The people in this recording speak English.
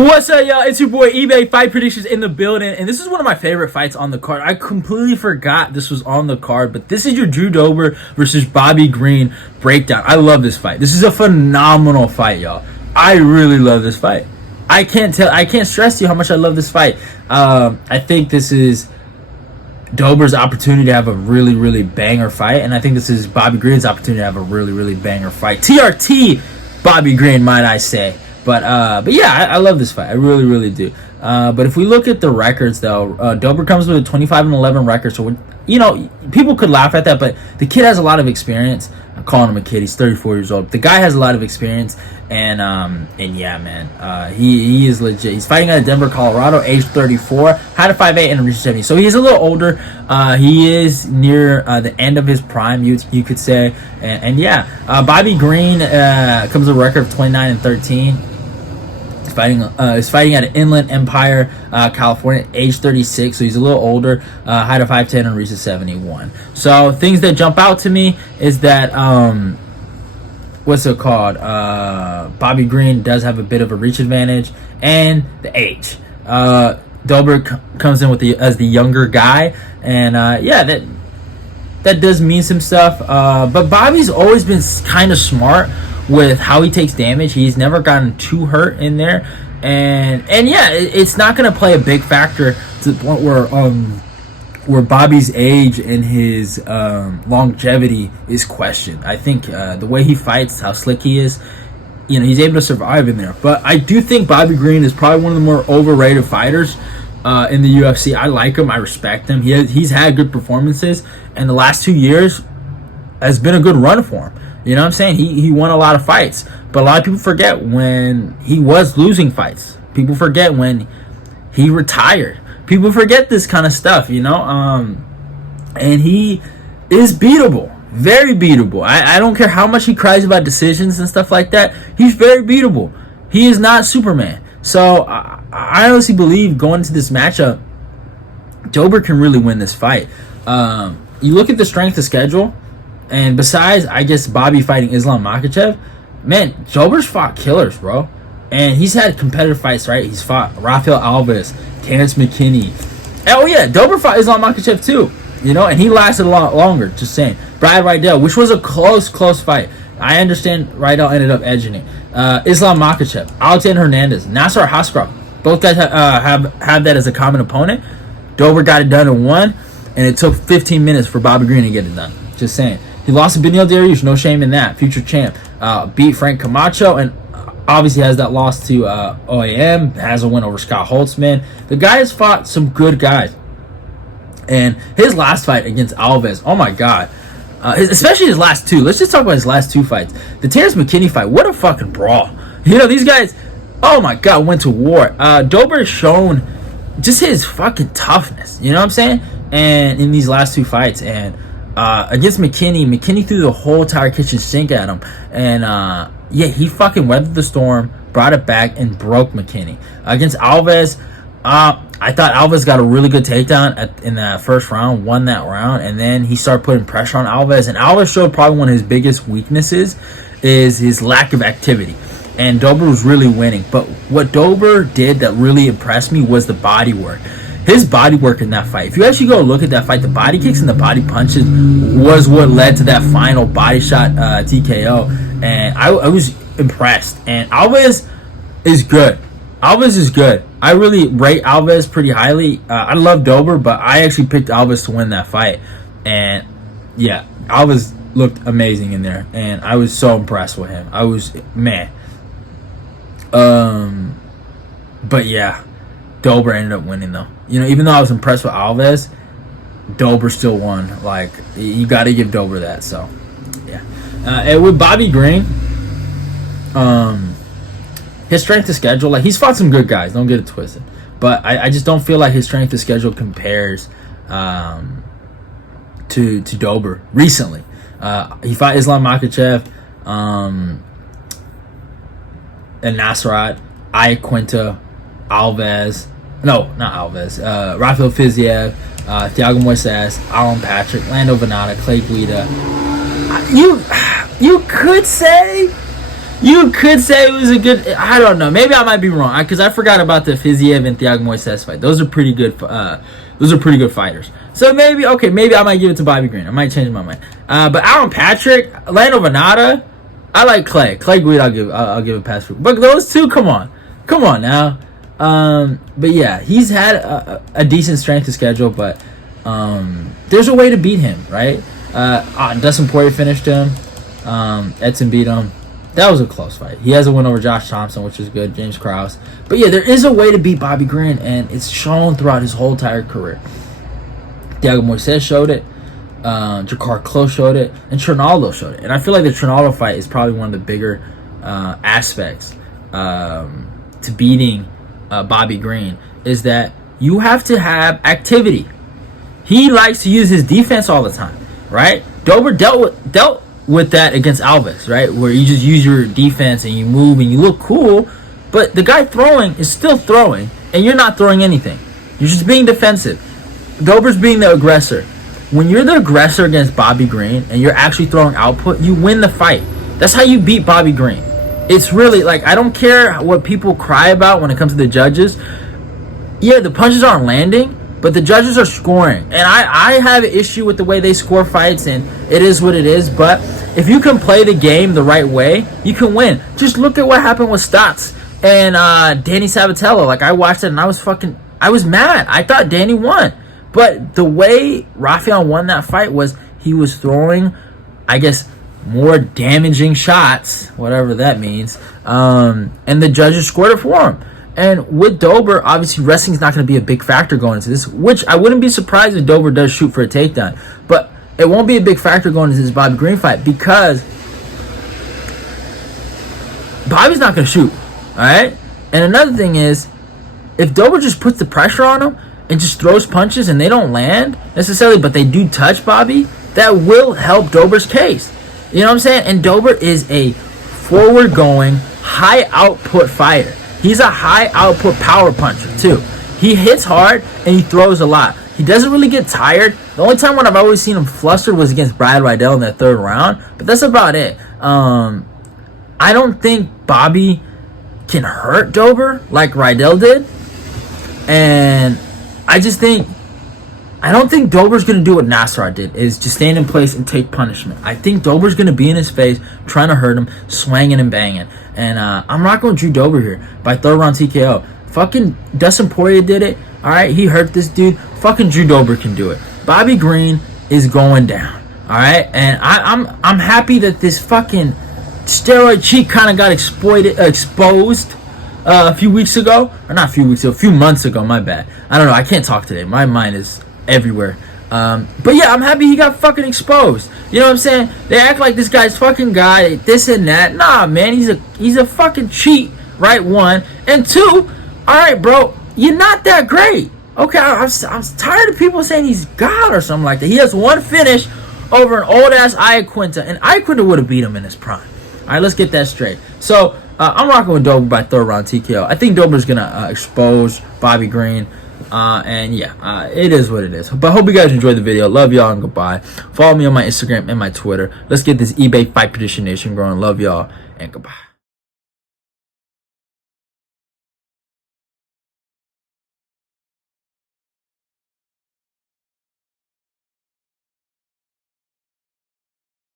What's up, y'all? It's your boy eBay Fight Predictions in the building, and this is one of my favorite fights on the card. I completely forgot this was on the card, but this is your Drew Dober versus Bobby Green breakdown. I love this fight. This is a phenomenal fight, y'all. I really love this fight. I can't stress to you how much I love this fight. I think this is Dober's opportunity to have a really, really banger fight, and I think this is Bobby Green's opportunity to have a really, really banger fight. TRT Bobby Green, might I say. But yeah, I love this fight. I really, really do. But if we look at the records, though, Dober comes with a 25-11 record. So, people could laugh at that, but the kid has a lot of experience. I'm calling him a kid. He's 34 years old. The guy has a lot of experience, and yeah, man, he is legit. He's fighting out of Denver, Colorado, age 34, height of 5'8", and reaches 70. So he's a little older. He is near the end of his prime, you could say. And yeah, Bobby Green comes with a record of 29-13. He's fighting at Inland Empire, California, age 36, so he's a little older, height of 5'10", and reaches 71. So things that jump out to me is that what's it called? Bobby Green does have a bit of a reach advantage, and the age. Dober comes in with as the younger guy, and yeah, that does mean some stuff. But Bobby's always been kind of smart with how he takes damage. He's never gotten too hurt in there, and yeah, it's not going to play a big factor to the point where Bobby's age and his longevity is questioned. I think the way he fights, how slick he is, he's able to survive in there. But I do think Bobby Green is probably one of the more overrated fighters in the UFC. I like him. I respect him. He's had good performances, and the last 2 years has been a good run for him. You know what I'm saying? He won a lot of fights, but a lot of people forget when he was losing fights. People forget when he retired. People forget this kind of stuff, and he is beatable, very beatable. I don't care how much he cries about decisions and stuff like that. He's very beatable. He is not Superman. So I honestly believe going into this matchup, Dober can really win this fight. You look at the strength of schedule. And besides, I guess, Bobby fighting Islam Makhachev, man, Dober's fought killers, bro. And he's had competitive fights, right? He's fought Rafael Alves, Terrence McKinney. Oh, yeah, Dober fought Islam Makhachev, too. And he lasted a lot longer, just saying. Brad Riddell, which was a close fight. I understand Riddell ended up edging it. Islam Makhachev, Alexander Hernandez, Nasser Haskarov. Both guys have that as a common opponent. Dober got it done in one, and it took 15 minutes for Bobby Green to get it done. Just saying. He lost to Beneil Dariush, no shame in that. Future champ. Beat Frank Camacho, and obviously has that loss to OAM. Has a win over Scott Holtzman. The guy has fought some good guys. And his last fight against Alves, oh my God. Especially his last two. Let's just talk about his last two fights. The Terrence McKinney fight, what a fucking brawl. These guys, oh my God, went to war. Dober has shown just his fucking toughness. You know what I'm saying? And in these last two fights, and against McKinney threw the whole entire kitchen sink at him, and yeah, he fucking weathered the storm, brought it back, and broke McKinney. Against Alves, I thought Alves got a really good takedown in that first round, won that round, and then he started putting pressure on Alves, and Alves showed probably one of his biggest weaknesses is his lack of activity, and Dober was really winning. But what Dober did that really impressed me was the body work. His body work in that fight. If you actually go look at that fight, the body kicks and the body punches was what led to that final body shot TKO. And I was impressed. And Alves is good. Alves is good. I really rate Alves pretty highly. I love Dober, but I actually picked Alves to win that fight. And yeah, Alves looked amazing in there. And I was so impressed with him. Man. But yeah. Dober ended up winning, though. Even though I was impressed with Alves, Dober still won. Like, you got to give Dober that. So, yeah. And with Bobby Green, his strength of schedule, like, he's fought some good guys. Don't get it twisted. But I just don't feel like his strength of schedule compares to Dober recently. He fought Islam Makhachev, and Nasrat, Iaquinta, Alves. No, not Alves. Rafael Fiziev, Thiago Moises, Alan Patrick, Lando Venata, Clay Guida. You could say You could say it was a good. I don't know. Maybe I might be wrong because I forgot about the Fiziev and Thiago Moises fight. Those are pretty good. Those are pretty good fighters. So maybe I might give it to Bobby Green. I might change my mind. But Alan Patrick, Lando Venata, I like Clay. Clay Guida, I'll give a pass for. But those two, come on now. But yeah, he's had a decent strength of schedule, but there's a way to beat him, right? Dustin Poirier finished him. Edson beat him. That was a close fight. He has a win over Josh Thompson, which is good. James Krause. But yeah, there is a way to beat Bobby Green, and it's shown throughout his whole entire career. Thiago Moises showed it. Jakar Close showed it. And Trinaldo showed it. And I feel like the Trinaldo fight is probably one of the bigger aspects to beating Bobby Green, is that you have to have activity. He likes to use his defense all the time, right? Dober dealt with that against Alves, right? Where you just use your defense and you move and you look cool, but the guy throwing is still throwing and you're not throwing anything. You're just being defensive. Dober's being the aggressor. When you're the aggressor against Bobby Green and you're actually throwing output, you win the fight. That's how you beat Bobby Green. It's really like, I don't care what people cry about when it comes to the judges. Yeah, the punches aren't landing, but the judges are scoring. And I have an issue with the way they score fights, and it is what it is. But if you can play the game the right way, you can win. Just look at what happened with Stotts and Danny Sabatello. Like, I watched it and I was mad. I thought Danny won. But the way Rafael won that fight was he was throwing, I guess, more damaging shots, whatever that means. And the judges scored it for him. And with Dober, obviously wrestling is not going to be a big factor going into this, which I wouldn't be surprised if Dober does shoot for a takedown. But it won't be a big factor going into this Bobby Green fight because Bobby's not going to shoot. All right? And another thing is, if Dober just puts the pressure on him and just throws punches and they don't land necessarily, but they do touch Bobby, that will help Dober's case. You know what I'm saying? And Dober is a forward-going, high-output fighter. He's a high-output power puncher, too. He hits hard, and he throws a lot. He doesn't really get tired. The only time when I've always seen him flustered was against Brad Riddell in that third round, but that's about it. I don't think Bobby can hurt Dober like Riddell did, and I don't think Dober's going to do what Nasrat did, is just stand in place and take punishment. I think Dober's going to be in his face, trying to hurt him, swanging and banging. And I'm not going Drew Dober here by third round TKO. Fucking Dustin Poirier did it. All right, he hurt this dude. Fucking Drew Dober can do it. Bobby Green is going down. All right, and I'm happy that this fucking steroid cheat kind of got exposed a few weeks ago, or not a few weeks ago, a few months ago. My bad. I don't know. I can't talk today. My mind is everywhere. But yeah, I'm happy he got fucking exposed. You know what I'm saying? They act like this guy's fucking guy, this and that. Nah, man, he's a fucking cheat, right? One. And two, alright, bro, you're not that great. Okay, I'm tired of people saying he's God or something like that. He has one finish over an old ass Iaquinta, and Iaquinta would have beat him in his prime. Alright, let's get that straight. So I'm rocking with Dober by third round TKO. I think Dober's gonna expose Bobby Green. And yeah, it is what it is. But I hope you guys enjoyed the video. Love y'all and goodbye. Follow me on my Instagram and my Twitter. Let's get this eBay Fight Prediction Nation growing. Love y'all and goodbye.